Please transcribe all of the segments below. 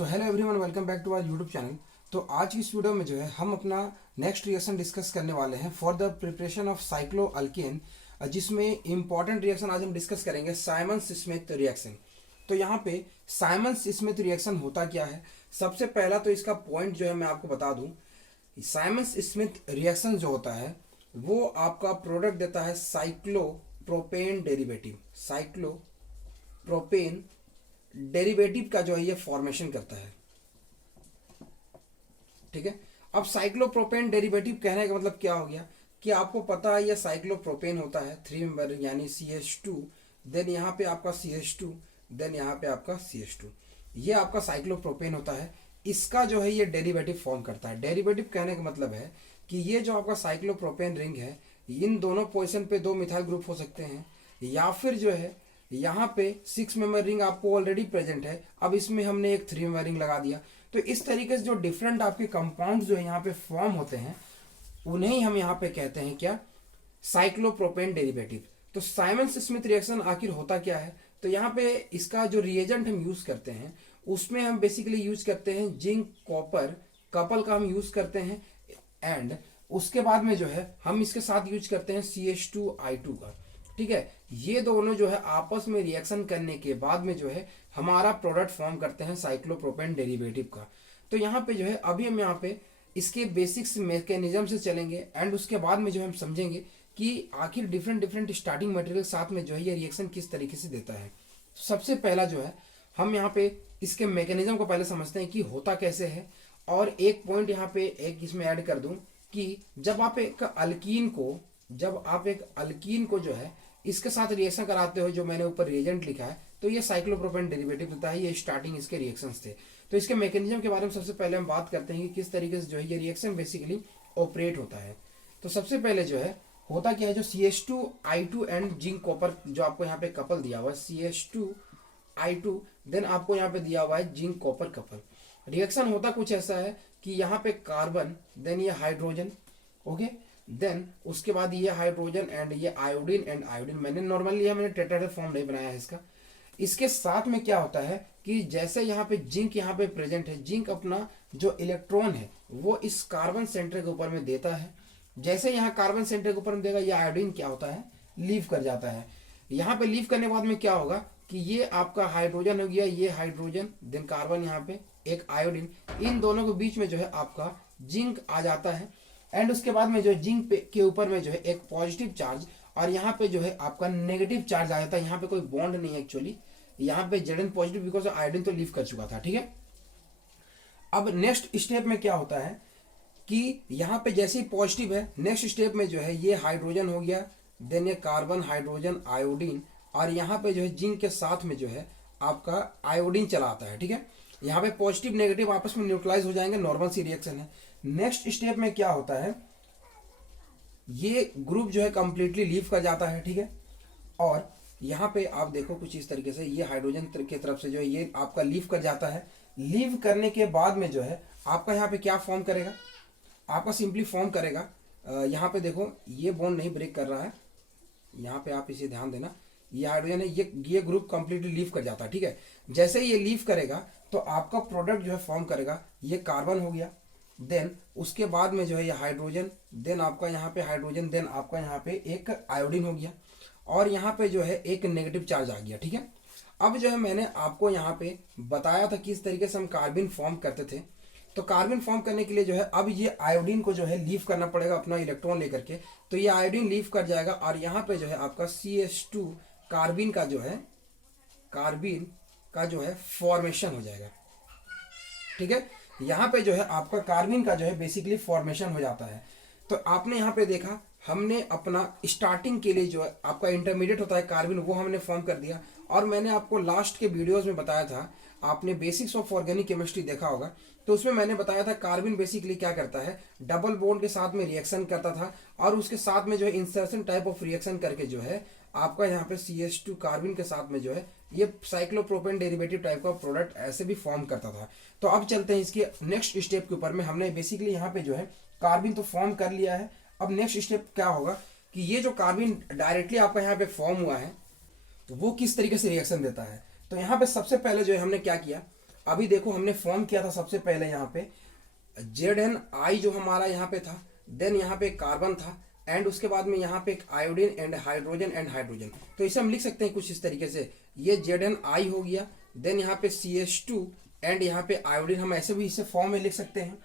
So hello everyone, welcome back to our YouTube channel. तो आज की इस वीडियो में जो है हम अपना नेक्स्ट रिएक्शन डिस्कस करने वाले हैं फॉर द प्रिपरेशन ऑफ साइक्लोअल्केन, जिसमें इंपॉर्टेंट रिएक्शन आज हम डिस्कस करेंगे साइमंस स्मिथ रिएक्शन। तो यहाँ पे साइमंस स्मिथ रिएक्शन होता क्या है, सबसे पहला तो इसका पॉइंट जो है मैं आपको बता दूं। साइमंस स्मिथ रिएक्शन जो होता है वो आपका प्रोडक्ट देता है साइक्लोप्रोपेन डेरिवेटिव। साइक्लोप्रोपेन डेरिवेटिव का जो है ये फॉर्मेशन करता है, ठीक है। अब साइक्लोप्रोपेन डेरिवेटिव कहने का मतलब क्या हो गया कि आपको पता है ये साइक्लोप्रोपेन होता है 3 मेंबर यानी CH2, देन यहाँ पे आपका CH2, देन यहाँ पे आपका CH2, ये आपका साइक्लोप्रोपेन होता है। इसका जो है ये डेरिवेटिव फॉर्म करता है। डेरिवेटिव कहने का मतलब है कि ये जो आपका साइक्लोप्रोपेन रिंग है, इन दोनों पोजिशन पे 2 मिथाइल ग्रुप हो सकते हैं, या फिर जो है यहाँ पे 6 मेंबर रिंग आपको ऑलरेडी प्रेजेंट है, अब इसमें हमने एक 3 मेंबर रिंग लगा दिया। तो इस तरीके से जो डिफरेंट आपके कंपाउंड जो है यहाँ पे फॉर्म होते हैं उन्हें हम यहाँ पे कहते हैं क्या, साइक्लोप्रोपेन डेरिवेटिव। तो साइमंस स्मिथ रिएक्शन आखिर होता क्या है, तो यहाँ पे इसका जो रिएजेंट हम यूज करते हैं उसमें हम बेसिकली यूज करते हैं जिंक कॉपर कपल का हम यूज करते हैं, एंड उसके बाद में जो है हम इसके साथ यूज करते हैं CH2I2 का, ठीक है। ये दोनों जो है आपस में रिएक्शन करने के बाद में जो है हमारा प्रोडक्ट फॉर्म करते हैं साइक्लोप्रोपेन डेरिवेटिव का। तो यहाँ पे जो है अभी हम यहाँ पे इसके बेसिक्स मैकेनिज्म से चलेंगे, एंड उसके बाद में जो हम समझेंगे कि आखिर डिफरेंट स्टार्टिंग मटेरियल साथ में जो है ये रिएक्शन किस तरीके से देता है। तो सबसे पहला जो है हम यहाँ पे इसके मैकेनिज्म को पहले समझते हैं कि होता कैसे है। और एक पॉइंट यहाँ पे एक इसमें ऐड कर दूं कि जब आप एक अल्कीन को जो है इसके साथ रिएक्शन कराते हो, जो मैंने ऊपर रिएजेंट लिखा है, तो ये साइक्लोप्रोपेन डेरिवेटिव देता है। ये स्टार्टिंग इसके रिएक्शंस थे। तो इसके मैकेनिज्म के बारे में सबसे पहले हम बात करते हैं कि किस तरीके से जो है ये रिएक्शन बेसिकली ऑपरेट होता है। तो सबसे पहले जो है होता क्या है, जो CH2I2 एंड जिंक कॉपर जो आपको यहाँ पे कपल दिया हुआ है CH2I2, देन आपको यहाँ पे दिया हुआ है जिंक कॉपर कपल। रिएक्शन होता कुछ ऐसा है कि यहाँ पे कार्बन, देन ये हाइड्रोजन, ओके, देन उसके बाद ये हाइड्रोजन एंड ये आयोडीन एंड आयोडीन। मैंने नॉर्मली मैंने टेट्राहेड्रल फॉर्म नहीं बनाया है इसका। इसके साथ में क्या होता है कि जैसे यहाँ पे जिंक यहाँ पे प्रेजेंट है, जिंक अपना जो इलेक्ट्रॉन है वो इस कार्बन सेंटर के ऊपर में देता है। जैसे यहाँ कार्बन सेंटर के ऊपर में देगा, ये आयोडीन क्या होता है, लीव कर जाता है। यहाँ पे लीव करने के बाद में क्या होगा कि ये आपका हाइड्रोजन हो गया, ये हाइड्रोजन, देन कार्बन, यहाँ पे एक आयोडीन, इन दोनों के बीच में जो है आपका जिंक आ जाता है। एंड उसके बाद में जो है जिंक के ऊपर में जो है एक पॉजिटिव चार्ज, और यहाँ पे जो है आपका नेगेटिव चार्ज आ जाता है। यहाँ पे कोई बॉन्ड नहीं है एक्चुअली, यहाँ पे Zn पॉजिटिव, बिकॉज आयोडीन तो लीव कर चुका था, ठीक है। अब नेक्स्ट स्टेप में क्या होता है कि यहाँ पे जैसे ही पॉजिटिव है, नेक्स्ट स्टेप में जो है ये हाइड्रोजन हो गया, देन ये कार्बन, हाइड्रोजन, आयोडीन, और यहाँ पे जो है जिंक के साथ में जो है आपका आयोडीन चला आता है, ठीक है। यहाँ पे पॉजिटिव नेगेटिव आपस में न्यूट्रलाइज हो जाएंगे, नॉर्मल सी रिएक्शन है। नेक्स्ट स्टेप में क्या होता है, ये ग्रुप जो है कंप्लीटली लीव कर जाता है, ठीक है। और यहाँ पे आप देखो कुछ इस तरीके से ये हाइड्रोजन की तरफ से जो है ये आपका लीव कर जाता है। लीव करने के बाद में जो है आपका यहाँ पे क्या फॉर्म करेगा, आपका सिंपली फॉर्म करेगा, यहाँ पे देखो ये बॉन्ड नहीं ब्रेक कर रहा है, यहाँ पे आप इसे ध्यान देना, ये हाइड्रोजन है, ये ग्रुप कंप्लीटली लीव कर जाता है, ठीक है। जैसे ये लीव करेगा तो आपका प्रोडक्ट जो है फॉर्म करेगा, ये कार्बन हो गया, देन उसके बाद में जो है ये हाइड्रोजन, देन आपका यहाँ पे हाइड्रोजन, देन आपका यहाँ पे एक आयोडीन हो गया, और यहाँ पे जो है एक नेगेटिव चार्ज आ गया, ठीक है। अब जो है मैंने आपको यहाँ पे बताया था किस तरीके से हम कार्बन फॉर्म करते थे। तो कार्बन फॉर्म करने के लिए जो है अब ये आयोडीन को जो है लीव करना पड़ेगा अपना इलेक्ट्रॉन लेकर के, तो ये आयोडीन लीव कर जाएगा, और यहाँ पे जो है आपका CH2 कार्बिन का जो है फॉर्मेशन हो जाएगा, ठीक है। यहाँ पे जो है आपका कार्बिन का जो है बेसिकली फॉर्मेशन हो जाता है। तो आपने यहाँ पे देखा हमने अपना स्टार्टिंग के लिए जो है आपका इंटरमीडिएट होता है कार्बिन, वो हमने फॉर्म कर दिया। और मैंने आपको लास्ट के वीडियोस में बताया था, आपने बेसिक्स ऑफ ऑर्गेनिक केमिस्ट्री देखा होगा, तो उसमें मैंने बताया था कार्बिन बेसिकली क्या करता है, डबल बॉन्ड के साथ में रिएक्शन करता था, और उसके साथ में जो है इंसर्शन टाइप ऑफ रिएक्शन करके जो है आपका यहाँ पे CH2 कार्बिन के साथ में जो है ये साइक्लोप्रोपेन डेरिवेटिव टाइप का प्रोडक्ट ऐसे भी फॉर्म करता था। तो अब चलते हैं इसके नेक्स्ट स्टेप के ऊपर में। हमने बेसिकली यहाँ पे जो है कार्बिन तो फॉर्म कर लिया है। अब नेक्स्ट स्टेप क्या होगा कि ये जो कार्बिन डायरेक्टली आपका यहाँ पे फॉर्म हुआ है, तो वो किस तरीके से रिएक्शन देता है। तो यहाँ पे सबसे पहले जो है हमने क्या किया, अभी देखो हमने फॉर्म किया था सबसे पहले यहाँ पे ZnI जो हमारा यहाँ पे था, देन यहाँ पे कार्बन था, एंड उसके बाद में यहाँ पे एक आयोडीन एंड हाइड्रोजन। तो इसे हम लिख सकते हैं कुछ इस तरीके से, ये ZnI हो गया, देन यहाँ पे CH2 एंड यहाँ पे आयोडीन, हम ऐसे भी इसे फॉर्म में लिख सकते हैं।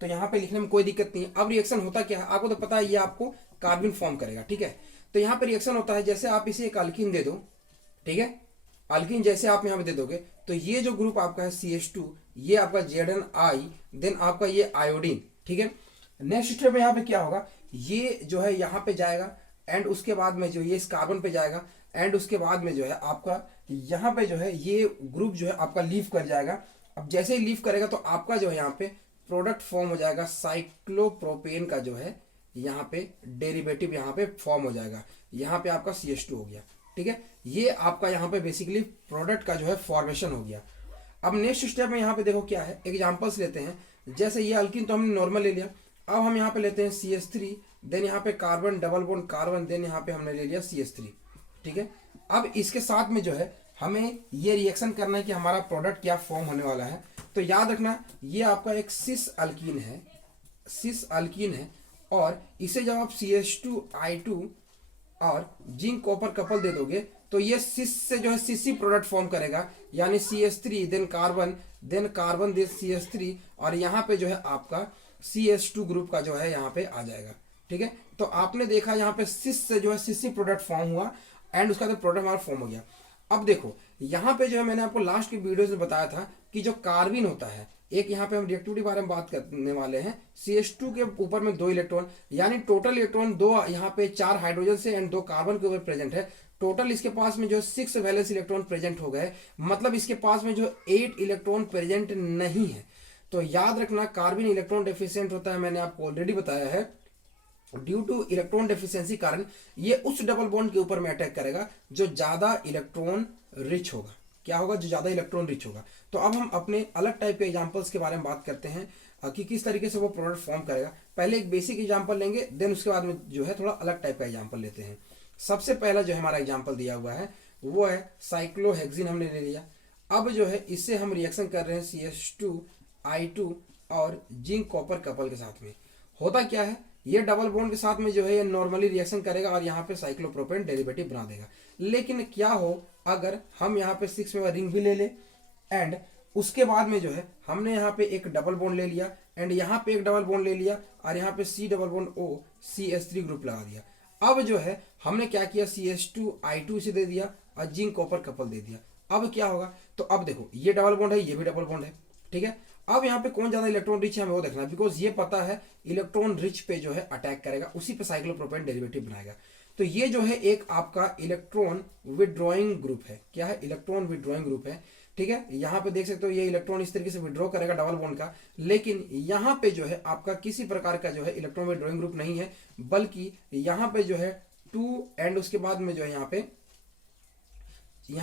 तो यहाँ पे लिखने में कोई दिक्कत नहीं है। अब रिएक्शन होता क्या है आपको तो पता है, ये आपको कार्बन फॉर्म करेगा, ठीक है। तो यहाँ पे रिएक्शन होता है, जैसे आप इसे एक अल्कीन दे दो, ठीक है, अल्कीन जैसे आप यहाँ पे दे दोगे तो ये जो ग्रुप आपका है CH2, ये आपका ZnI, देन आपका ये आयोडीन, ठीक है। नेक्स्ट स्टेप में यहाँ पे क्या होगा, ये जो है यहाँ पे जाएगा एंड उसके बाद में जो ये इस कार्बन पे जाएगा एंड उसके बाद में जो है आपका यहाँ पे जो है ये ग्रुप जो है आपका लीव कर जाएगा। अब जैसे ही लीव करेगा तो आपका जो है यहाँ पे प्रोडक्ट फॉर्म हो जाएगा, साइक्लोप्रोपेन का जो है यहाँ पे डेरिवेटिव यहाँ पे फॉर्म हो जाएगा, यहाँ पे आपका CH2 हो गया, ठीक है। ये आपका यहाँ पे बेसिकली प्रोडक्ट का जो है फॉर्मेशन हो गया। अब नेक्स्ट स्टेप में यहाँ पे देखो क्या है, एग्जांपल्स लेते हैं। जैसे ये अल्किन तो हमने नॉर्मल ले लिया, अब हम यहाँ पे लेते हैं CH3, देन यहाँ पे carbon double bond carbon, then यहाँ पे हमने ले लिया CH3, ठीक है। अब इसके साथ में जो है हमें ये रिएक्शन करना है कि हमारा प्रोडक्ट क्या फॉर्म होने वाला है। तो याद रखना ये आपका एक सिस अल्कीन है, और इसे जब आप CH2I2 और जिंक कॉपर कपल दे दोगे तो ये सिस से जो है सीसी प्रोडक्ट फॉर्म करेगा, यानी CH3 then carbon then CH3, और यहाँ पे जो है आपका CH2 ग्रुप का जो है यहाँ पे आ जाएगा, ठीक है। तो आपने देखा यहाँ पे सिस से जो है सीसी प्रोडक्ट फॉर्म हुआ एंड उसका प्रोडक्ट हमारा फॉर्म हो गया। अब देखो यहाँ पे जो है मैंने आपको लास्ट की वीडियोस में बताया था कि जो कार्बिन होता है, एक यहाँ पे हम रिएक्टिविटी बारे में बात करने वाले हैं, CH2 के ऊपर में 2 इलेक्ट्रॉन, यानी टोटल इलेक्ट्रॉन 2 यहाँ पे 4 हाइड्रोजन से एंड 2 कार्बन के ऊपर प्रेजेंट है। टोटल इसके पास में जो 6 वैलेंस इलेक्ट्रॉन प्रेजेंट हो गए, मतलब इसके पास में जो 8 इलेक्ट्रॉन प्रेजेंट नहीं है। तो याद रखना कार्बन इलेक्ट्रॉन डेफिशिएंट होता है, मैंने आपको ऑलरेडी बताया है। ड्यू टू इलेक्ट्रॉन डेफिशिएंसी कारण ये उस डबल बॉन्ड के ऊपर में अटैक करेगा जो ज्यादा इलेक्ट्रॉन रिच होगा। क्या होगा, जो ज्यादा इलेक्ट्रॉन रिच होगा। तो अब हम अपने अलग टाइप के एग्जांपल्स के बारे में बात करते हैं कि किस तरीके से वो प्रोडक्ट फॉर्म करेगा। पहले एक बेसिक एग्जांपल लेंगे, देन उसके बाद में जो है थोड़ा अलग टाइप का एग्जांपल लेते हैं। सबसे पहला जो हमारा एग्जांपल दिया हुआ है वो है साइक्लोहेक्सिन, हमने ले लिया। अब जो है इससे हम रिएक्शन कर रहे हैं CH2I2 और जिंक कॉपर कपल के साथ में। होता क्या है, ये डबल बॉन्ड के साथ में जो है ये नॉर्मली रिएक्शन करेगा और यहाँ पे साइक्लोप्रोपेन डेरिवेटिव बना देगा। लेकिन क्या हो अगर हम यहाँ पे 6 में रिंग भी ले ले एंड उसके बाद में जो है हमने यहाँ पे एक डबल बॉन्ड ले लिया एंड यहाँ पे एक डबल बॉन्ड ले लिया और यहाँ पे C double bond O CH3 group लगा दिया। अब जो है हमने क्या किया, CH2I2 से दे दिया और जिंक कॉपर कपल दे दिया। अब क्या होगा, तो अब देखो ये डबल बॉन्ड है, ये भी डबल बॉन्ड है, ठीक है। अब यहाँ पे कौन ज्यादा इलेक्ट्रॉन रिच है हमें वो देखना है, बिकॉज ये पता है इलेक्ट्रॉन रिच पे जो है अटैक करेगा, उसी पे साइक्लोप्रोपेन डेरिवेटिव बनाएगा। तो ये जो है एक आपका इलेक्ट्रॉन विड्रॉइंग ग्रुप है। क्या है, इलेक्ट्रॉन विड्रॉइंग ग्रुप है, ठीक है। यहाँ पे देख सकते हो ये इलेक्ट्रॉन इस तरीके से विड्रॉ करेगा डबल बॉन्ड का, लेकिन यहाँ पे जो है आपका किसी प्रकार का जो है इलेक्ट्रॉन विड्रॉइंग ग्रुप नहीं है, बल्कि यहाँ पे जो है 2 एंड उसके बाद में जो है यहाँ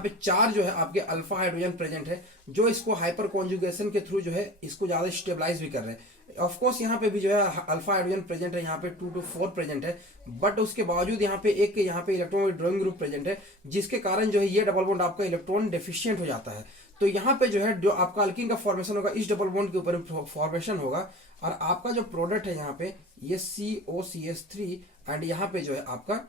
पे 4 जो है आपके अल्फा हाइड्रोजन प्रेजेंट है, जो इसको हाइपर कॉन्जुगेशन के थ्रू जो है इसको ज्यादा स्टेबलाइज भी कर रहे हैं। ऑफ कोर्स यहाँ पे भी जो है अल्फा हाइड्रोजन प्रेजेंट है, यहाँ पे 2 to 4 प्रेजेंट है, बट उसके बावजूद यहाँ पे एक यहाँ पे इलेक्ट्रॉन विड्रॉइंग ग्रुप प्रेजेंट है, जिसके कारण जो है ये डबल बॉन्ड आपका इलेक्ट्रॉन डेफिशिएंट हो जाता है। तो यहाँ पे जो है जो आपका अल्किन का फॉर्मेशन होगा इस डबल बॉन्ड के ऊपर फॉर्मेशन होगा, और आपका जो प्रोडक्ट है यहाँ पे ये COCH3 एंड यहाँ पे जो है आपका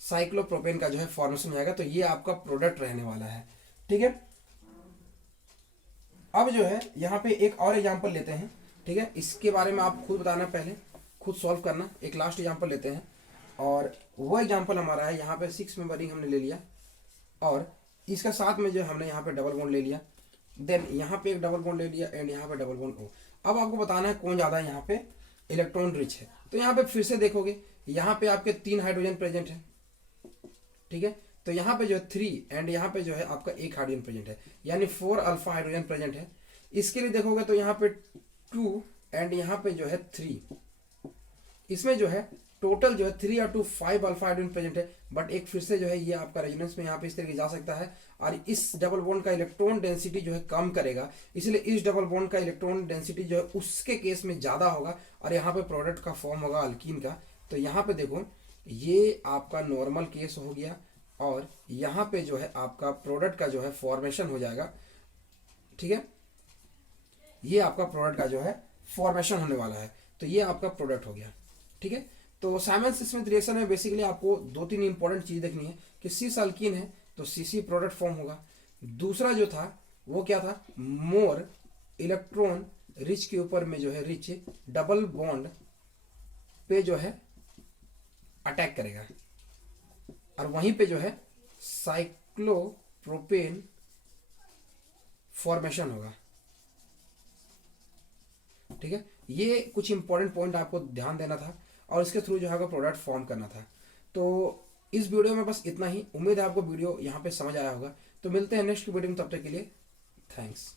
साइक्लोप्रोपेन का जो है फॉर्मेशन हो जाएगा। तो ये आपका प्रोडक्ट रहने वाला है, ठीक है। अब जो है यहाँ पे एक और एग्जांपल लेते हैं, ठीक है। इसके बारे में आप खुद बताना, पहले खुद सॉल्व करना। एक लास्ट एग्जांपल लेते हैं और वो एग्जांपल हमारा है यहाँ पे 6 मेंबर रिंग हमने ले लिया और इसका साथ में जो हमने यहाँ पे डबल बॉन्ड ले लिया, देन यहाँ पे एक डबल बॉन्ड ले लिया एंड यहाँ पे डबल बॉन्ड O। अब आपको बताना है कौन ज्यादा यहाँ पे इलेक्ट्रॉन रिच है। तो यहाँ पे फिर से देखोगे यहाँ पे आपके 3 हाइड्रोजन प्रेजेंट है, ठीक है। तो यहाँ पे जो है 3 एंड यहाँ पे जो है आपका 1 हाइड्रोजन प्रेजेंट है, यानी 4 अल्फा हाइड्रोजन प्रेजेंट है। इसके लिए देखोगे तो यहाँ पे 2 एंड यहाँ पे जो है 3, इसमें जो है टोटल जो है 3 और 2 5 अल्फा हाइड्रोजन प्रेजेंट है। बट एक फिर से जो है ये आपका रेजोनेंस में यहाँ पे इस तरीके जा सकता है और इस डबल बॉन्ड का इलेक्ट्रॉन डेंसिटी जो है कम करेगा, इसलिए इस डबल बॉन्ड का इलेक्ट्रॉन डेंसिटी जो है उसके केस में ज्यादा होगा और यहाँ पे प्रोडक्ट का फॉर्म होगा अल्कीन का। तो यहाँ पे देखो ये आपका नॉर्मल केस हो गया और यहाँ पे जो है आपका प्रोडक्ट का जो है फॉर्मेशन हो जाएगा, ठीक है। ये आपका प्रोडक्ट का जो है फॉर्मेशन होने वाला है। तो ये आपका प्रोडक्ट हो गया, ठीक है। तो साइमंड्स स्मिथ रिएक्शन में बेसिकली आपको दो तीन इंपॉर्टेंट चीज देखनी है कि सी अल्कीन है तो सी प्रोडक्ट फॉर्म होगा। दूसरा जो था वो क्या था, मोर इलेक्ट्रॉन रिच के ऊपर में जो है रिच डबल बॉन्ड पे जो है अटैक करेगा और वहीं पे जो है साइक्लोप्रोपेन फॉर्मेशन होगा, ठीक है। ये कुछ इंपॉर्टेंट पॉइंट आपको ध्यान देना था और इसके थ्रू जो है प्रोडक्ट फॉर्म करना था। तो इस वीडियो में बस इतना ही। उम्मीद है आपको वीडियो यहाँ पे समझ आया होगा। तो मिलते हैं नेक्स्ट वीडियो में, तब तक के लिए थैंक्स।